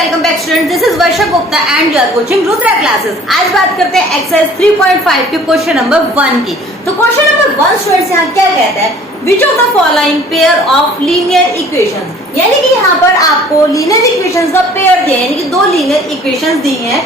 Welcome back student, this is Varsha Gupta and you are coaching Rudra classes. आज बात करते हैं एक्सरसाइज 3.5 के क्वेश्चन नंबर 1 की। तो क्वेश्चन नंबर 1 स्टूडेंट्स यहाँ क्या कहता है, which of the following pair of linear equation, यानी कि यहाँ पर आपको लीनियर इक्वेशन का पेयर दिया है, यानी कि दो लीनियर इक्वेशन दी है,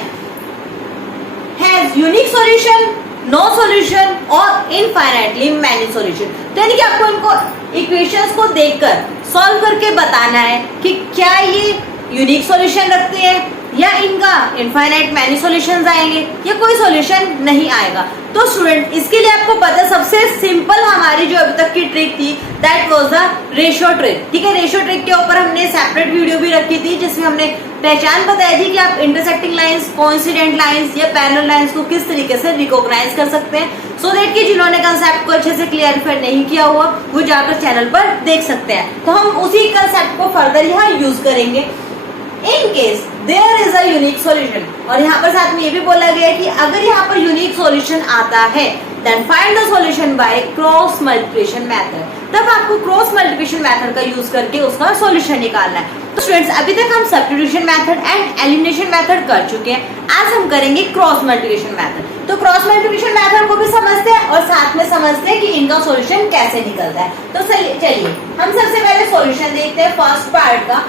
has unique solution, no solution और इनफाइनाइटली मैनी सॉल्यूशन। तो यानी कि आपको इनको इक्वेशंस को देखकर सॉल्व करके बताना है कि क्या ये यूनिक सॉल्यूशन रखते हैं या इनका इनफाइनाइट मैनी सॉल्यूशंस आएंगे या कोई सॉल्यूशन नहीं आएगा। तो स्टूडेंट इसके लिए आपको पता सबसे सिंपल हमारी जो अभी तक की ट्रिक थी that was the ratio trick. ठीक है, रेशियो ट्रिक के ऊपर हमने सेपरेट वीडियो भी रखी थी जिसमें हमने पहचान बताई थी कि आप इंटरसेक्टिंग लाइंस, कोइंसिडेंट लाइंस या पैरेलल लाइंस को किस तरीके से रिकॉग्नाइज कर सकते हैं, सो दैट कि जिन्होंने कंसेप्ट को अच्छे से क्लियरिफाई नहीं किया हुआ वो जाकर चैनल पर देख सकते हैं। तो हम उसी कंसेप्ट को फर्दर यहाँ यूज करेंगे। In case there is a unique solution, और यहाँ पर साथ में ये भी बोला गया है कि अगर यहाँ पर यूनिक सॉल्यूशन आता है then find the solution by cross multiplication method. तब आपको क्रॉस मल्टीप्लिकेशन मेथड का यूज करके उसका सॉल्यूशन निकालना है। तो स्टूडेंट्स अभी तक हम substitution method and elimination method कर चुके हैं, आज हम करेंगे क्रॉस मल्टीप्लिकेशन मेथड। तो क्रॉस मल्टीप्लिकेशन मेथड को भी समझते हैं और साथ में समझते हैं कि इनका सॉल्यूशन कैसे निकलता है। तो चलिए हम सबसे पहले सॉल्यूशन देखते हैं फर्स्ट पार्ट का।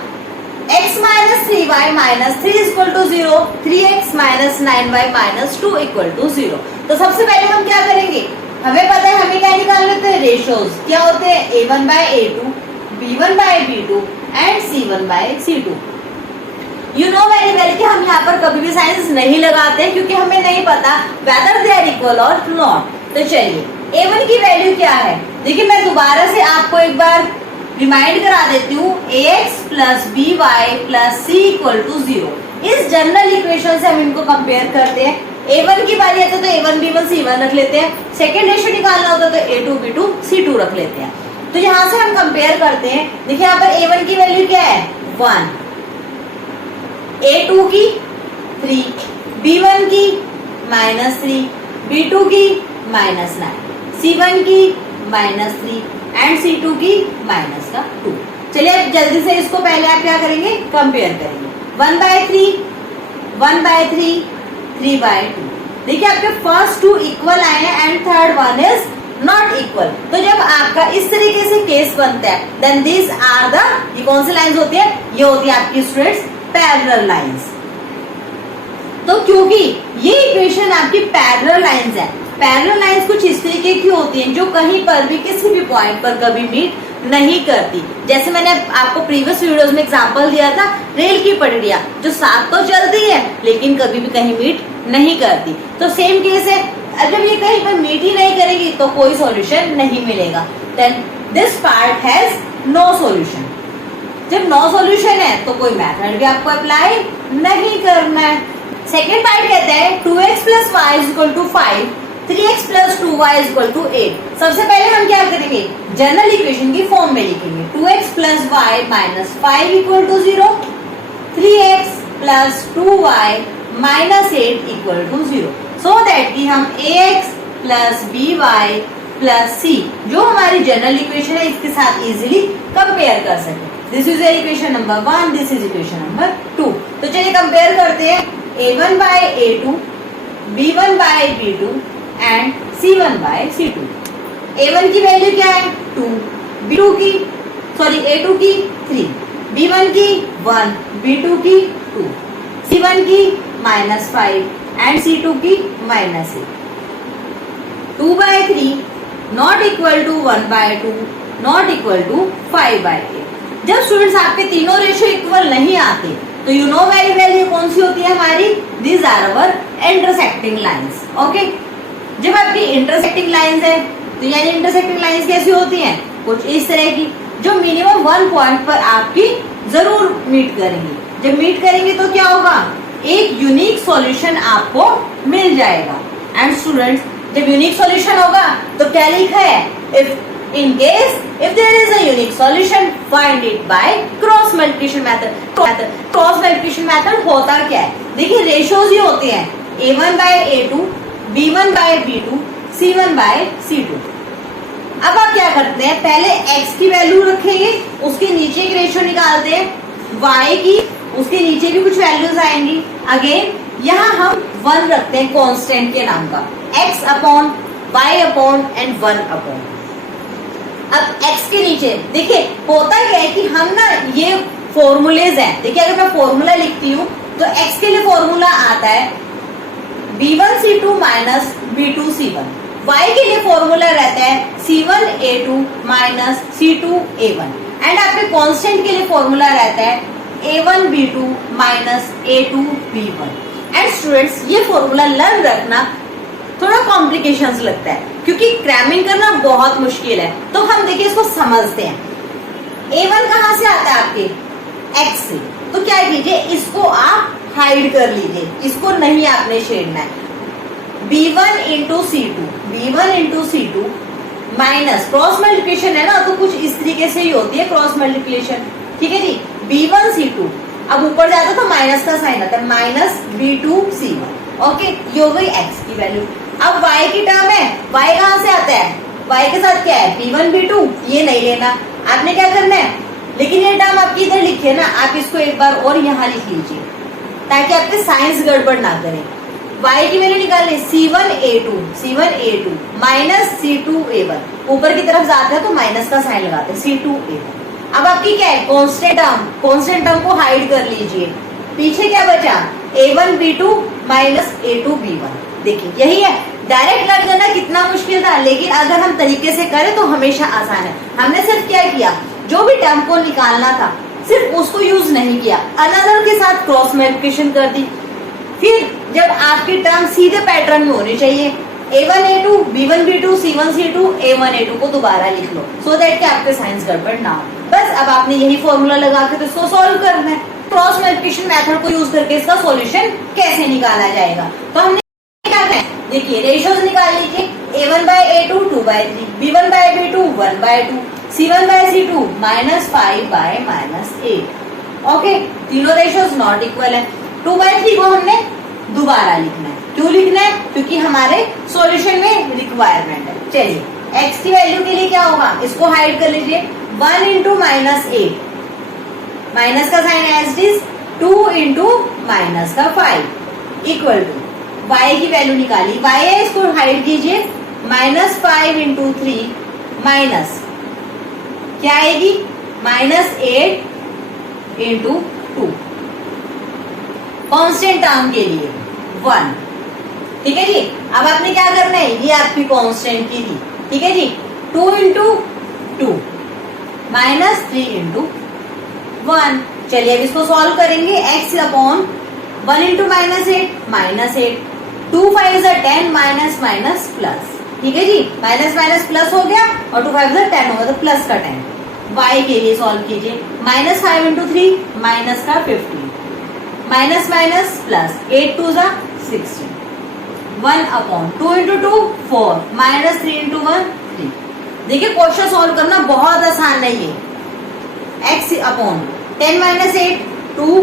x minus 3y minus 3 is equal to 0, 3x minus 9y minus 2 equal to 0। तो सबसे पहले हम क्या करेंगे, हमें पता है हमें क्या निकालने होते हैं, रेशियोज क्या होते हैं, a1 by a2, b1 by b2 and c1 by c2। You know very well कि हम यहाँ पर कभी भी साइंस नहीं लगाते क्योंकि हमें नहीं पता वेदर दे आर इक्वल और नॉट। तो चलिए a1 की वैल्यू क्या है, देखिए मैं दोबारा से आपको एक बार रिमाइंड करा देती हूँ, ax plus B Y plus C equal to 0। इस जनरल इक्वेशन से हम इनको कंपेयर करते हैं। a1 की बारी आती है तो a1 b1 c1 रख लेते हैं, सेकेंड रेशियो निकालना होता है तो a2 b2 c2 रख लेते हैं। तो यहाँ से हम कंपेयर करते हैं, देखिए यहाँ पर a1 की वैल्यू क्या है 1, a2 की 3, b1 की -3, b2 की -9, c1 की -3 एंड C2 की -2। चलिए अब जल्दी से इसको पहले आप क्या करेंगे, कंपेयर करेंगे। 1/3, 1/3, 3/2। देखिए आपके फर्स्ट 2 इक्वल आए हैं and third one is not equal. तो जब आपका इस तरीके से केस बनता है देन दिस आर द, ये कौन सी लाइंस होती है, ये होती है आपकी स्टूडेंट्स पैरेलल लाइंस। तो क्योंकि ये इक्वेशन आपकी पैरेलल लाइंस है, पैरेलल लाइंस कुछ इस तरीके की होती हैं जो कहीं पर भी किसी भी पॉइंट पर कभी मीट नहीं करती। जैसे मैंने आपको प्रीवियस वीडियोस में एग्जांपल दिया था रेल की पटरियां जो साथ तो चलती है लेकिन कभी भी कहीं मीट नहीं करती। तो सेम केस है, जब ये कहीं पर मीट ही नहीं करेगी तो कोई सॉल्यूशन नहीं मिलेगा। Then this part has no solution. जब नो सॉल्यूशन है तो कोई मेथड भी आपको अप्लाई नहीं करना है। सेकेंड पार्ट कहता है 2x plus Y is equal to 5, 3x plus 2y is equal to 8। सबसे पहले हम क्या करेंगे, जनरल इक्वेशन की फॉर्म में लिखेंगे 2x plus Y minus 5 equal to 0, 3x plus 2y minus 8 equal to 0, so that कि हम ax plus by plus c जो हमारी जनरल इक्वेशन है इसके साथ इजीली कंपेयर कर सके। This is equation number 1, this is equation number 2। तो चलिए कंपेयर करते हैं a1 by a2, b1 by b2 and C1 by C2। A1 की वैल्यू क्या है 2, B2 की A2 की 3, B1 की 1, B2 की 2, C1 की -5 एंड C2 की -8। 2/3 not equal to 1/2 not equal to 5/8। जब स्टूडेंट्स आपके तीनों रेशियो इक्वल नहीं आते तो यू नो वेरी वेल ये कौन सी होती है हमारी, these are our intersecting lines. Okay, जब आपकी इंटरसेक्टिंग लाइंस है तो यानी इंटरसेक्टिंग लाइंस कैसी होती हैं, कुछ इस तरह की जो मिनिमम 1 पॉइंट पर आपकी जरूर मीट करेंगी। जब मीट करेंगे तो क्या होगा, एक यूनिक सॉल्यूशन आपको मिल जाएगा। एंड स्टूडेंट्स जब यूनिक सॉल्यूशन होगा तो क्या लिखा है, if in case if there is a unique solution find it by cross multiplication method. Cross multiplication method होता क्या है, देखिए रेशियोज ही होते हैं a1 by a2, b1 by b2, c1 by c2। अब आप क्या करते हैं, पहले x की वैल्यू रखेंगे, उसके नीचे एक रेशियो निकालते हैं y की उसके नीचे भी कुछ वैल्यूज आएंगी। अगेन यहाँ हम 1 रखते हैं कांस्टेंट के नाम का, x upon y upon and 1 upon. अब x के नीचे देखिए होता क्या है कि हम ना ये फॉर्मूलेज हैं। देखिए अगर मैं फॉर्मूला लिखती हूँ तो x के लिए फॉर्मूला आता है b1c2 माइनस b2c1। y के लिए फॉर्मूला रहता है c1a2 माइनस c2a1 एंड आपके कांस्टेंट के लिए फॉर्मूला रहता है a1b2 minus a2b1। And students ये फॉर्मूला लर्न रखना थोड़ा कॉम्प्लिकेशंस लगता है क्योंकि क्रैमिंग करना बहुत मुश्किल है। तो हम देखिए इसको समझते हैं। a1 कहाँ से आता है आपके x से, तो क्या कीजिए इसको आप हाइड कर लीजिए, इसको नहीं आपने छेड़ना है। b1 into c2 minus cross multiplication है ना, तो कुछ इस तरीके से ही होती है क्रॉस मल्टीप्लिकेशन। ठीक है जी, b1c2 अब ऊपर जाता तो माइनस का साइन आता है, माइनस b2c1। ओके, ये हो गई x की वैल्यू। अब y की टर्म है, y कहाँ से आता है, y के साथ क्या है b1 b2, ये नहीं लेना। आपने क्या करना है, लेकिन ये टर्म आपकी इधर लिखी है ना, आप इसको एक बार और यहाँ लिख लीजिए ताकि आपके साइंस गड़बड़ ना करें। y की वैल्यू निकालनी c1a2 माइनस c2a1, ऊपर की तरफ जाते हैं तो माइनस का साइन लगाते हैं c2a1। अब आपकी क्या है कांस्टेंट टर्म को हाइड कर लीजिए। पीछे क्या बचा a1b2 माइनस a2b1। देखिए यही है, डायरेक्ट लर्न करना कितना मुश्किल था, लेकिन अगर हम तरीके से करें तो हमेशा आसान है। हमने सिर्फ क्या किया, जो भी टर्म को निकालना था सिर्फ उसको यूज नहीं किया, अनदर के साथ क्रॉस मल्टीप्लिकेशन कर दी। फिर जब आपकी टर्म सीधे पैटर्न में होनी चाहिए, a1a2 b1b2 c1c2 a1a2 को दोबारा लिख लो सो दैट कि आपके साइंस गड़बड़ ना हो। बस अब आपने यही फॉर्मूला लगा के तो इसको सॉल्व करना है। क्रॉस मल्टीप्लिकेशन मेथड को यूज करके इसका सॉल्यूशन कैसे निकाला जाएगा, तो हमने क्या करना है, देखिए रेशियोज निकाल लीजिए। a1 by a2 2 by 3, b1 by b2 1 by 2, c1 by c2 minus 5 by minus 8। Okay, तीनों रेशियोज नॉट इक्वल है। 2 बाय 3 को हमने दोबारा लिखना है। क्यों लिखना है, क्योंकि हमारे सॉल्यूशन में रिक्वायरमेंट है। चलिए x की वैल्यू के लिए क्या होगा, इसको हाइड कर लीजिए। 1 इंटू माइनस 8, माइनस का sign as it is 2 into minus का 5 इक्वल टू y की वैल्यू निकाली, y है इसको हाइड कीजिए, माइनस 5 इंटू 3 माइनस क्या आएगी माइनस 8 इंटू 2, कांस्टेंट टर्म के लिए 1। ठीक है जी, अब आपने क्या करना है, ये आपकी कांस्टेंट की थी। ठीक है जी, 2 इंटू 2 माइनस 3 इंटू 1। चलिए अब इसको सॉल्व करेंगे। x upon 1 into minus 8 2 5 is 10 minus minus plus. ठीक है जी, माइनस माइनस प्लस हो गया और 2 5 is 10 होगा तो प्लस का 10। y के लिए सॉल्व कीजिए, माइनस 5 इंटू 3 माइनस का 15 माइनस माइनस प्लस 8 2 जा 16 1 अपॉन 2 इंटू 2 4 माइनस 3 इंटू 1 3। देखिए क्वेश्चन सॉल्व करना बहुत आसान नहीं है। x upon 10 minus 8 2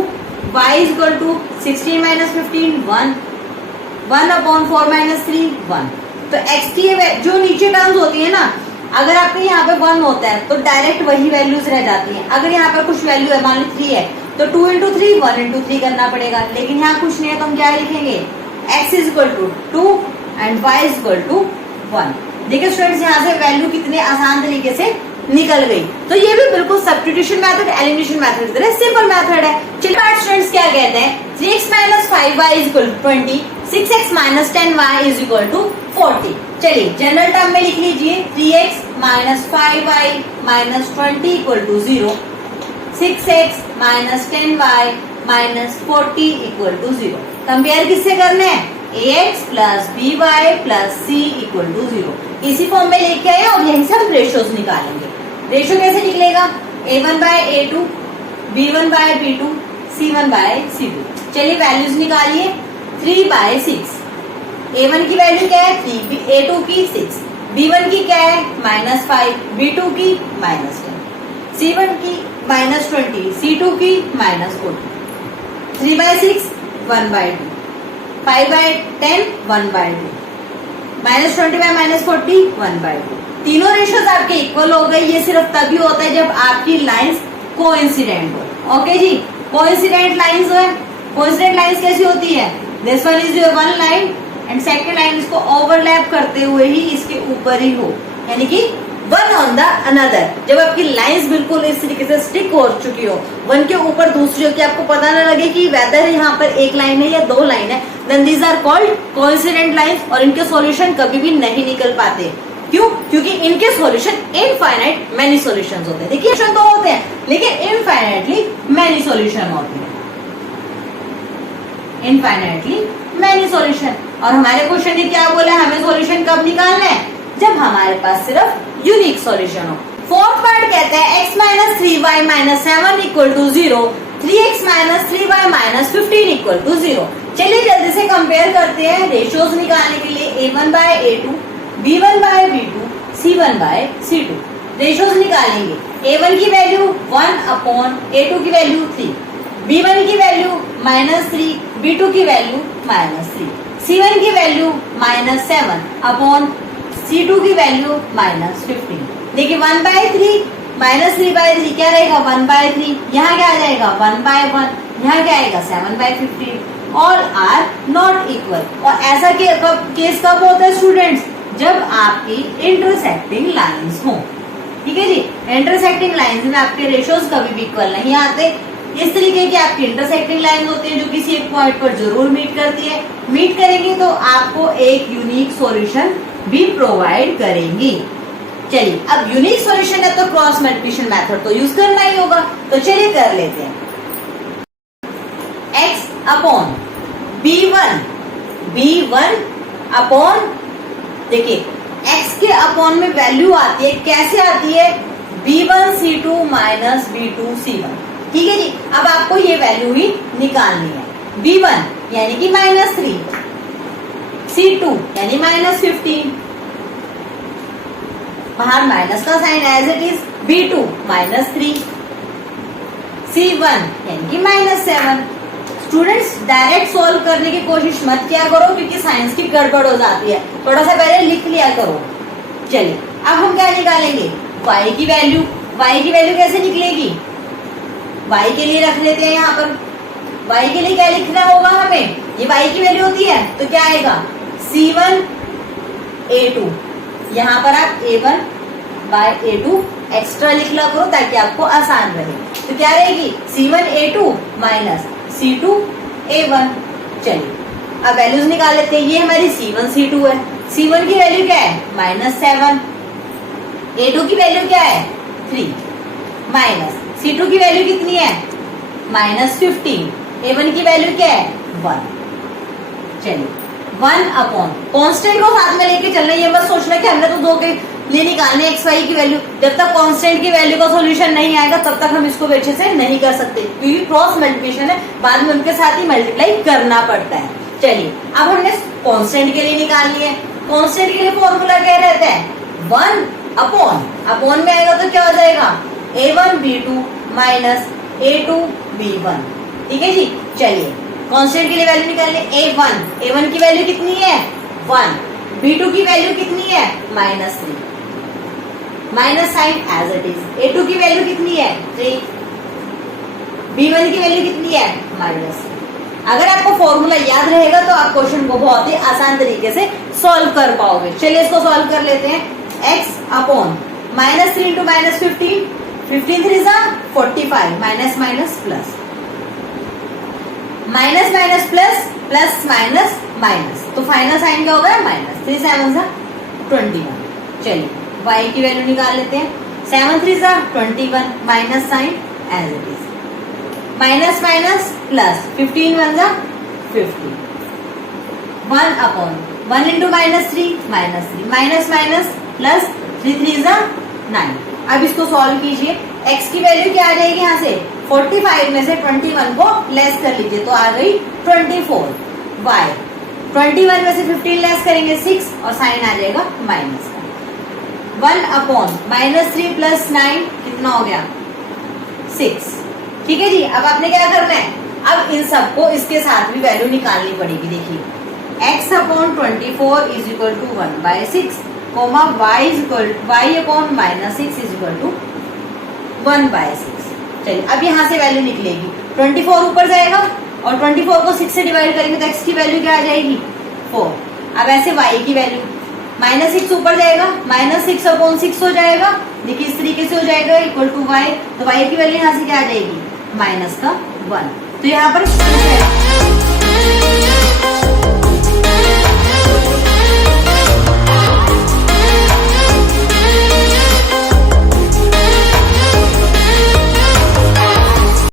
y is equal to 16 minus 15 1 upon 4 minus 3 1। तो x की जो नीचे टर्म्स होती है ना, अगर आपके यहाँ पे 1 होता है तो डायरेक्ट वही वैल्यूज रह जाती हैं। अगर यहाँ पे कुछ वैल्यू है, मान ली 3 है तो 2 इंटू 3 1 इंटू 3 करना पड़ेगा, लेकिन यहाँ कुछ नहीं है तो हम क्या लिखेंगे x is equal to 2 and y is equal to 1। देखिए स्टूडेंट्स यहाँ से वैल्यू कितने आसान तरीके से निकल गई। तो ये भी बिल्कुल सब्स्टिट्यूशन मेथड एलिमिनेशन मेथड की तरह सिंपल मेथड है। चलिए स्टूडेंट्स क्या कहते हैं, 3x minus 5y is equal to 20, 6x minus 10y is equal to 40। चलिए जनरल टर्म में लिख लीजिए, 3x minus 5y minus 20 equal to 0, 6x minus 10y minus 40 equal to 0। Compare किससे करने हैं, ax plus by plus c equal to 0। इसी form में लेके आए और यहीं से हम रेशियोज निकालेंगे। रेशियो कैसे निकलेगा, a1 by a2 b1 by b2 c1 by c2। चलिए वैल्यूज निकालिए। 3 बाय 6, a1 की वैल्यू क्या है 3, a2 की 6, b1 की क्या है माइनस 5, b2 की माइनस 10, c1 की माइनस 20, c2 की minus 40। 3 by 6 1 by 2, 5 by 10 1 by 2, minus 20 by minus 40 1 by 2। तीनों रेशियोज आपके इक्वल हो गए। ये सिर्फ तभी होता है जब आपकी लाइंस कोइंसिडेंट हो। ओके जी, कोइंसिडेंट लाइंस है, कोइंसिडेंट लाइंस कैसी होती है, this one is one line and second line इसको ओवरलैप करते हुए ही इसके ऊपर ही हो, यानी कि वन ऑन द अनदर। जब आपकी लाइंस बिल्कुल इस तरीके से स्टिक हो चुकी हो, वन के ऊपर दूसरी हो, कि आपको पता ना लगे कि वेदर यहाँ पर एक लाइन है या दो लाइन है, then these are called coincident lines, और इनके सॉल्यूशन कभी भी नहीं निकल पाते। क्यों? क्योंकि इनके सॉल्यूशन इनफाइनाइट मैनी सॉल्यूशंस होते हैं। देखिए सॉल्यूशन तो होते हैं लेकिन इनफाइनाइटली मैनी सॉल्यूशन होते हैं, इनफाइनाइटली मैनी सॉल्यूशन। और हमारे क्वेश्चन ने क्या बोला, हमें सॉल्यूशन कब निकालना है, जब हमारे पास सिर्फ यूनिक सॉल्यूशन हो। फोर्थ पार्ट कहता है x minus 3y minus 7 equal to 0, 3x minus 3y minus 15 equal to 0। चलिए जल्दी से कंपेयर करते हैं रेशियोज निकालने के लिए, a1 by a2, b1 by b2, c1 by c2। Ratios निकालेंगे, a1 की वैल्यू 1 अपॉन a2 की वैल्यू 3, b1 की वैल्यू -3, b2 की वैल्यू -3, c1 की वैल्यू -7 अपॉन c2 की वैल्यू -15। देखिए 1/3 -3/3 क्या रहेगा, 1/3, यहाँ क्या आ जाएगा 1/1, यहाँ क्या आएगा 7/15। All are not equal. और ऐसा केस कब होता है स्टूडेंट्स, जब आपकी इंटरसेक्टिंग लाइंस हो। ठीक है जी, इंटरसेक्टिंग लाइंस में आपके रेशियोज कभी भी इक्वल नहीं आते। इस तरीके की आपकी इंटरसेक्टिंग लाइंस होती है जो किसी एक पॉइंट पर जरूर मीट करती है, मीट करेंगी तो आपको एक यूनिक सॉल्यूशन भी प्रोवाइड करेंगी। चलिए अब यूनिक सॉल्यूशन है तो क्रॉस मल्टीप्लिकेशन मेथड तो यूज करना ही होगा, तो चलिए कर लेते हैं। x अपॉन b1 अपॉन, देखिए x के अपॉन में वैल्यू आती है, कैसे आती है, b1 c2 minus b2 c1। ठीक है जी, अब आपको ये वैल्यू ही निकालनी है। b1 यानी कि -3, c2 यानी -15, बाहर माइनस का sign as it is, b2 -3, c1 यानी कि -7। स्टूडेंट्स डायरेक्ट सॉल्व करने की कोशिश मत किया करो क्योंकि साइंस की गड़बड़ हो जाती है, थोड़ा सा पहले लिख लिया करो। चलिए अब हम क्या निकालेंगे, y की वैल्यू। y की वैल्यू कैसे निकलेगी, y के लिए रख लेते हैं यहाँ पर। y के लिए क्या लिखना होगा हमें, ये y की वैल्यू होती है तो क्या आएगा c1 a2, यहाँ पर आप a1 बाय a2 एक्स्ट्रा लिख ला करो ताकि आपको आसान रहे। तो क्या रहेगी c1 a2 minus c2 a1। चलिए अब वैल्यूज निकाल लेते हैं, ये हमारी c1 c2 है। c1 की वैल्यू क्या है -7, a2 की वैल्यू क्या है 3, माइनस c2 की वैल्यू कितनी है -15, a1 की वैल्यू क्या है 1। चलिए 1 अपॉन कांस्टेंट को साथ में लेके चलना, ये मत सोचना कि हमने तो दो के लिए निकालने x y की वैल्यू। जब तक कांस्टेंट की वैल्यू का सॉल्यूशन नहीं आएगा तब तक हम इसको अच्छे से नहीं कर सकते क्योंकि क्रॉस मल्टीप्लिकेशन है, बाद में उनके साथ ही मल्टीप्लाई करना पड़ता है। चलिए अब हमने कांस्टेंट के लिए निकालनी है। कांस्टेंट के लिए फॉर्मूला क्या रहता है 1 अपॉन में आएगा तो क्या हो जाएगा a1 b2 minus a2 b1। ठीक है जी, चलिए कांस्टेंट के लिए वैल्यू निकालने, a1 की वैल्यू कितनी है 1, b2 की वैल्यू कितनी है -3, minus sign as it is, a2 की वैल्यू कितनी है 3, b1 की वैल्यू कितनी है -3। अगर आपको फॉर्मूला याद रहेगा तो आप क्वेश्चन को बहुत ही आसान तरीके से सॉल्व कर पाओगे। चलिए इसको सॉल्व कर लेते हैं। x अपॉन -3 इंटू -15, 15 3 जा 45, minus minus plus, minus minus plus, plus minus minus, तो फाइनल साइन क्या होगा -3 7 जा 21। चलिए y की वैल्यू निकाल लेते हैं, 7 3 जा 21, minus sign as it is, minus minus plus, 15 1 जा 50, 1 upon 1 into -3 -3, minus minus plus, 3 3 जा 9। अब इसको सॉल्व कीजिए, x की वैल्यू क्या आ जाएगी यहाँ से 45 में से 21 को लेस कर लीजिए तो आ गई 24, y 21 में से 15 लेस करेंगे 6 और साइन आ जाएगा माइनस का। 1 अपॉन -3 प्लस 9 कितना हो गया 6। ठीक है जी, अब आपने क्या करना है, अब इन सबको इसके साथ भी वैल्यू निकालनी पड़ेगी। देखिए x upon 24 is equal to 1/6, comma y upon -6 is equal to 1/6। चलिए अब यहाँ से वैल्यू निकलेगी 24 ऊपर जाएगा और 24 को 6 से डिवाइड करेंगे तो x की वैल्यू क्या आ जाएगी 4। अब ऐसे y की वैल्यू -6 ऊपर जाएगा, -6/6 हो जाएगा, देखिए इस तरीके से हो जाएगा इक्वल टू y, तो y की वैल्यू यहाँ से क्या आ जाएगी -1। तो यहाँ पर